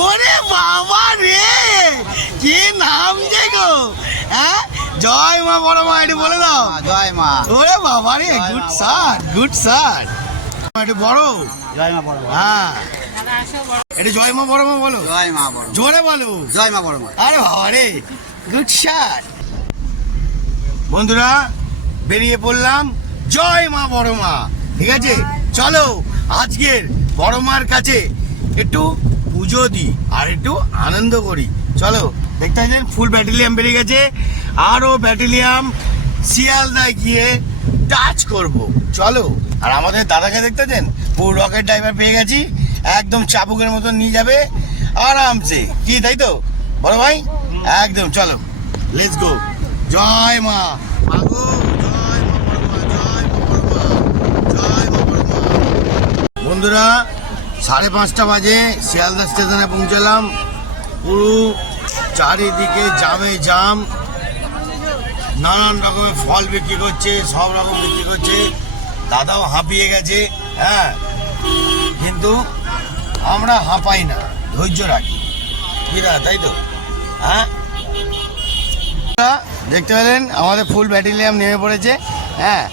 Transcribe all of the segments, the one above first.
ওরে বাবা রে, কি নাম যে গো! হ্যাঁ, জয় মা বড় মা, একটু বলে দাও। জয় মা। ওরে বাবা রে, গুড স্যার, গুড স্যার। একটু বড় জয় মা বড় মা। হ্যাঁ, এটা জয় মা বড় মা বলো। জয় মা বড় মা। জোরে বলো। জয় মা বড় মা। আরে বাবা রে, গুড শট। বন্ধুরা, বেরিয়ে পড়লাম জয় মা বড় মা। ঠিক আছে, চলো আজকের বড় মার কাছে একটু পুজো দিই আর একটু আনন্দ করি। চলো, দেখতে পাচ্ছেন ফুল ব্যাটালিয়াম বেরিয়ে গেছে, আরও ব্যাটালিয়াম শিয়ালদায় গিয়ে টাচ করব। চলো, আর আমাদের দাদাকে দেখতে পাচ্ছেন, পুরো রকেট ড্রাইভার পেয়ে গেছি, একদম চাবুকের মতন নিয়ে যাবে আরামসে। কি তাই তো বড় ভাই? একদম, চলো লেটস গো। জয় মা মাগো, জয় মা বড় মা, জয় মা বড় মা, জয় মা বড় মা। বন্ধুরা, 5:30 বাজে শিয়ালদা স্টেশনে পৌঁছালাম। পুরো চারিদিকে জামে জাম, নানান রকমের ফল বিক্রি করছে, সব রকম বিক্রি করছে। দাদাও হাঁপিয়ে গেছে। হ্যাঁ, কিন্তু আমরা হাঁপাই না, ধৈর্য রাখি। কি দাদা, তাই তো? হ্যাঁ, দেখতে পেলেন আমাদের ফুল ব্যাটালিয়াম নেমে পড়েছে। হ্যাঁ,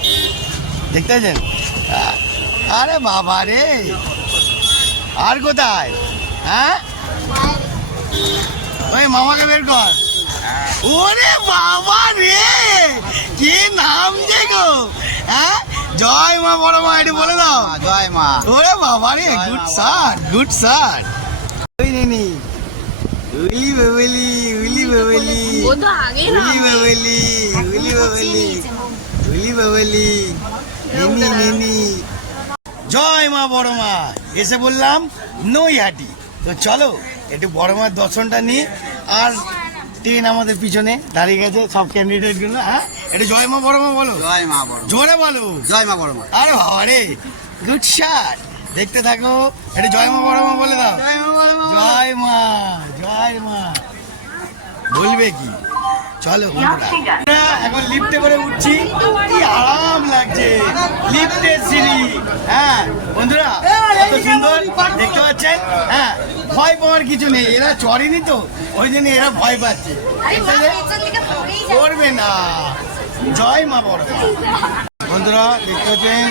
দেখতে পাচ্ছেন? আরে বাবা রে, আর কোথায়? হ্যাঁ, ওই মামাকে বের কর। ওরে বাবা রে, কি নাম যে গো! হ্যাঁ, জয় মা বড় মা, একটু বলে দাও। জয় মা। ওরে বাবা রে, গুড স্যার, গুড স্যার। ওই নিনি, উলি বাবলি, উলি বাবলি, वो तो आगे ना উলি বাবলি, উলি বাবলি, উলি বাবলি, নিনি নিনি। জয় মা বড় মা, এসে বললাম নৈহাটি। তো চলো একটু বড় মার দর্শনটা নিই। আর ট্রেন আমাদের পিছনে দাঁড়িয়ে গেছে, সব ক্যান্ডিডেট গুলো। হ্যাঁ, একটু জয় মা বড় মা বলো। জয় মা বড় মা। জোরে বলো। জয় মা বড় মা। আরে বাবা রে, গুড শট। দেখতে থাকো, এটা জয় মা বড় মা বলে দাও। জয় মা, জয় মা। বলবে কি? চলো বন্ধুরা, এখন লিফটে করে উঠছি, কি আরাম লাগছে, লিফটের সিঁড়ি। হ্যাঁ বন্ধুরা, কত সুন্দর দেখতে পাচ্ছেন। হ্যাঁ, ভয় পাওয়ার কিছু নেই, এরা চড়েনি তো, ওই জন্য এরা ভয় পাচ্ছে। করবে না। জয় মা বড় মা। বন্ধুরা, দেখতে পাচ্ছেন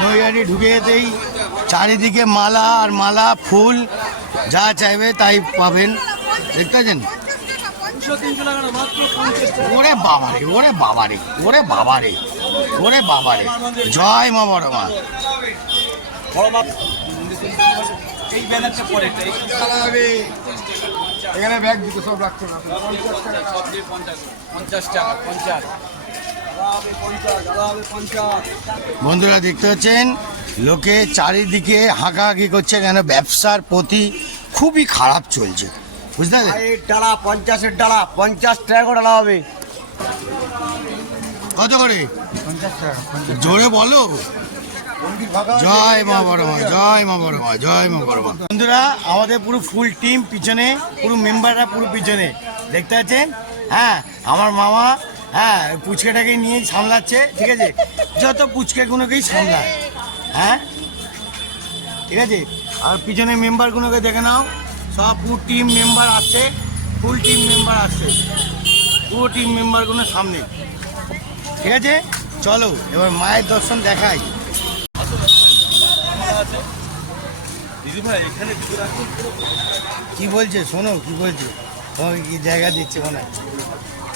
নৈহাটি ঢুকে যেতেই চারিদিকে মালা আর মালা, ফুল, যা চাইবে তাই পাবেন। দেখতে পাচ্ছেন? ওরে বাবারে, ওরে বাবারে, ওরে বাবারে, ওরে বাবারে। জয় মা বড় মা। এখানে ব্যাগ দিতে সব রাখছে না। 50 টাকা। বন্ধুরা, দেখতে পাচ্ছেন লোকে চারিদিকে হাঁকাহাঁকি করছে, কেন ব্যবসার প্রতি খুবই খারাপ চলছে, বুঝতে পারলেন? ডালা 50-এর ডালা 50 টাকা করে ডালা হবে। কত করে? 50 টাকা। জোরে বলো। জয় মা বড় মা, জয় মা বড় মা, জয় মা বড় মা। বন্ধুরা, আমাদের পুরো ফুল টিম পিছনে, পুরো মেম্বাররা পুরো পিছনে, দেখতে পাচ্ছেন? হ্যাঁ, আমার মামা, হ্যাঁ, পুচকেটাকে নিয়ে সামলাচ্ছে। ঠিক আছে, যত পুচকেগুলোকেই সামলায়। হ্যাঁ, ঠিক আছে। আর পিছনে মেম্বারগুলোকে দেখে নাও, সব পুরো টিম মেম্বার আসছে, ফুল টিম মেম্বার আসছে, পুরো টিম মেম্বারগুলো সামনে। ঠিক আছে, চলো এবার মায়ের দর্শন দেখাই। কি বলছে শোনো, কি বলছে, তোমাকে কি জায়গা দিচ্ছে মনে হয়।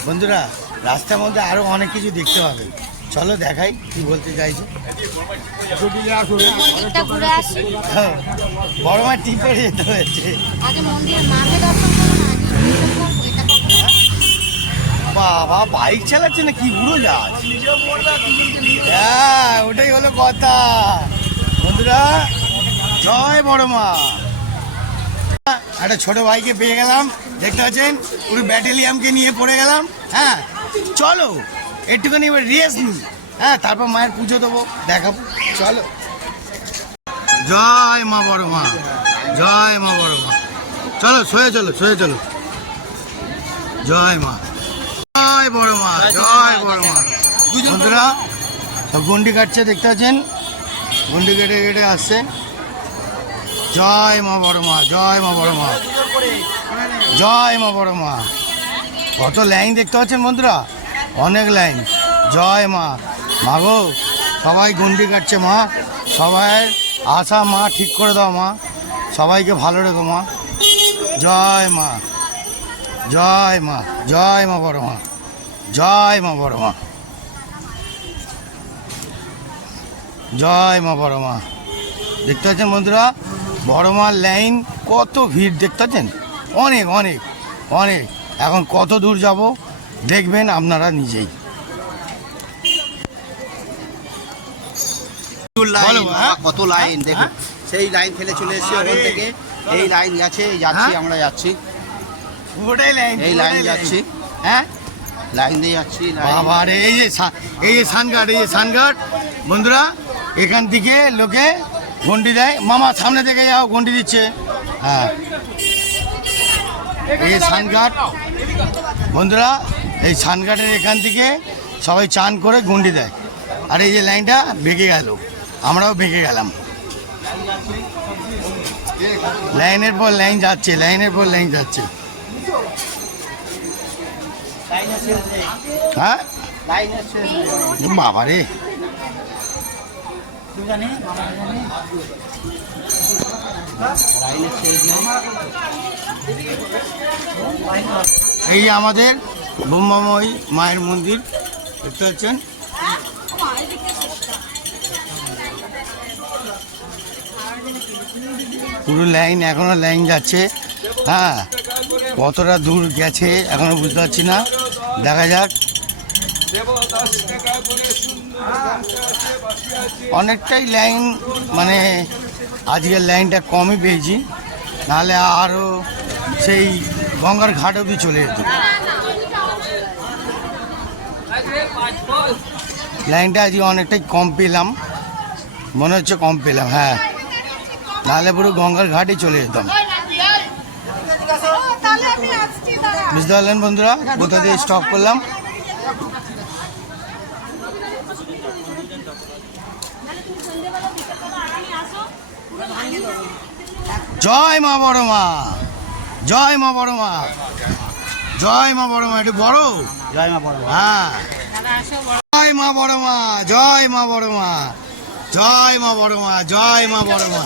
বন্ধুরা, রাস্তার মধ্যে আরো অনেক কিছু দেখতে পাবে, চলো দেখাই কি বলতে চাইছে। হ্যাঁ, বড় মার ঠিক করে যেতে হয়েছে। বাবা, বাইক চালাচ্ছে না কি উড়ো যাস? হ্যাঁ, ওটাই হলো কথা। বন্ধুরা, জয় বড় মা। একটা ছোট ভাইকে পেয়ে গেলাম, দেখতে পাচ্ছেন পুরো ব্যাটালিয়ামকে নিয়ে পড়ে গেলাম। হ্যাঁ, চলো একটুখানি এবার রেস্ট নিই। হ্যাঁ, তারপর মায়ের পুজো দেবো, দেখাবো। চলো। জয় মা বড় মা, জয় মা বড় মা। চলো শুয়ে চলো, শুয়ে চলো। জয় মা, জয় বড় মা, জয় বড় মা। বন্ধুরা, সব গন্ডি কাটছে, দেখতে পাচ্ছেন গন্ডি কেটে কেটে আসছে। জয় মা বড় মা, জয় মা বড় মা, জয় মা বড় মা। কত লাইন দেখতে পাচ্ছেন বন্ধুরা, অনেক লাইন। জয় মা, মা গো সবাই গুন্ডি কাটছে মা, সবাই আশা মা ঠিক করে দাও মা, সবাইকে ভালো রেখো মা। জয় মা, জয় মা, জয় মা বড় মা, জয় মা বড় মা, জয় মা বড় মা। দেখতে পাচ্ছেন বন্ধুরা, বড় মার লাইন, কত ভিড় দেখতে পাচ্ছেন, অনেক অনেক অনেক। এখন কত দূর যাব দেখবেন আপনারা নিজেই। লাইন, বলো, হ্যাঁ? কত লাইন দেখুন, সেই লাইন ফেলে চলে এসেছি ওখান থেকে। এই লাইন গেছে, যাচ্ছি, আমরা যাচ্ছি, ওটাই লাইন, এই লাইন যাচ্ছি, হ্যাঁ লাইন দিয়ে যাচ্ছি। বাবা রে, এই যে সানঘাট, এই যে সানঘাট বন্ধুরা, এখান থেকে লোকে ঘন্টি দেয়। মামা সামনে থেকে যাও, ঘন্টি দিচ্ছে। হ্যাঁ, এই যে সানঘাট বন্ধুরা, এই সানঘাটের এখান থেকে সবাই চান করে ঘন্টি দেয়। আর এই যে লাইনটা বেঁকে গেল, আমরাও বেঁকে গেলাম। লাইনের পর লাইন যাচ্ছে, লাইনের পর লাইন যাচ্ছে। হ্যাঁ বাবা রে, এই যে আমাদের ব্রহ্মাময়ী মায়ের মন্দির দেখতে পাচ্ছেন। পুরো লাইন, এখনো লাইন যাচ্ছে। হ্যাঁ, কতটা দূর গেছে এখনো বুঝতে পারছি না, দেখা যাক। অনেকটাই লাইন, মানে আজকের লাইনটা কমই পেয়েছি, নাহলে আরও সেই গঙ্গার ঘাট অবধি চলে যেত। লাইনটা আজকে অনেকটাই কম পেলাম, মনে হচ্ছে কম পেলাম। হ্যাঁ, নাহলে পুরো গঙ্গার ঘাটই চলে যেতাম। বুঝতে পারলেন বন্ধুরা, কোথা দিয়ে স্টপ করলাম। জয় মা বড় মা, জয় মা বড় মা, জয় মা বড় মা। একটু বড় জয় মা বড় মা। হ্যাঁ, জয় মা বড় মা, জয় মা বড় মা, জয় মা বড় মা, জয় মা বড় মা।